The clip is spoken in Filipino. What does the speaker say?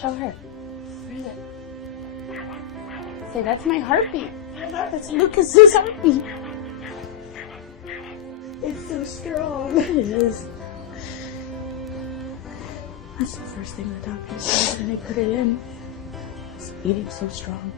Show her. Where is it? Say, that's my heartbeat. That's Lucas's heartbeat. It's so strong. It is. That's the first thing the doctor said when they put it in. It's beating so strong.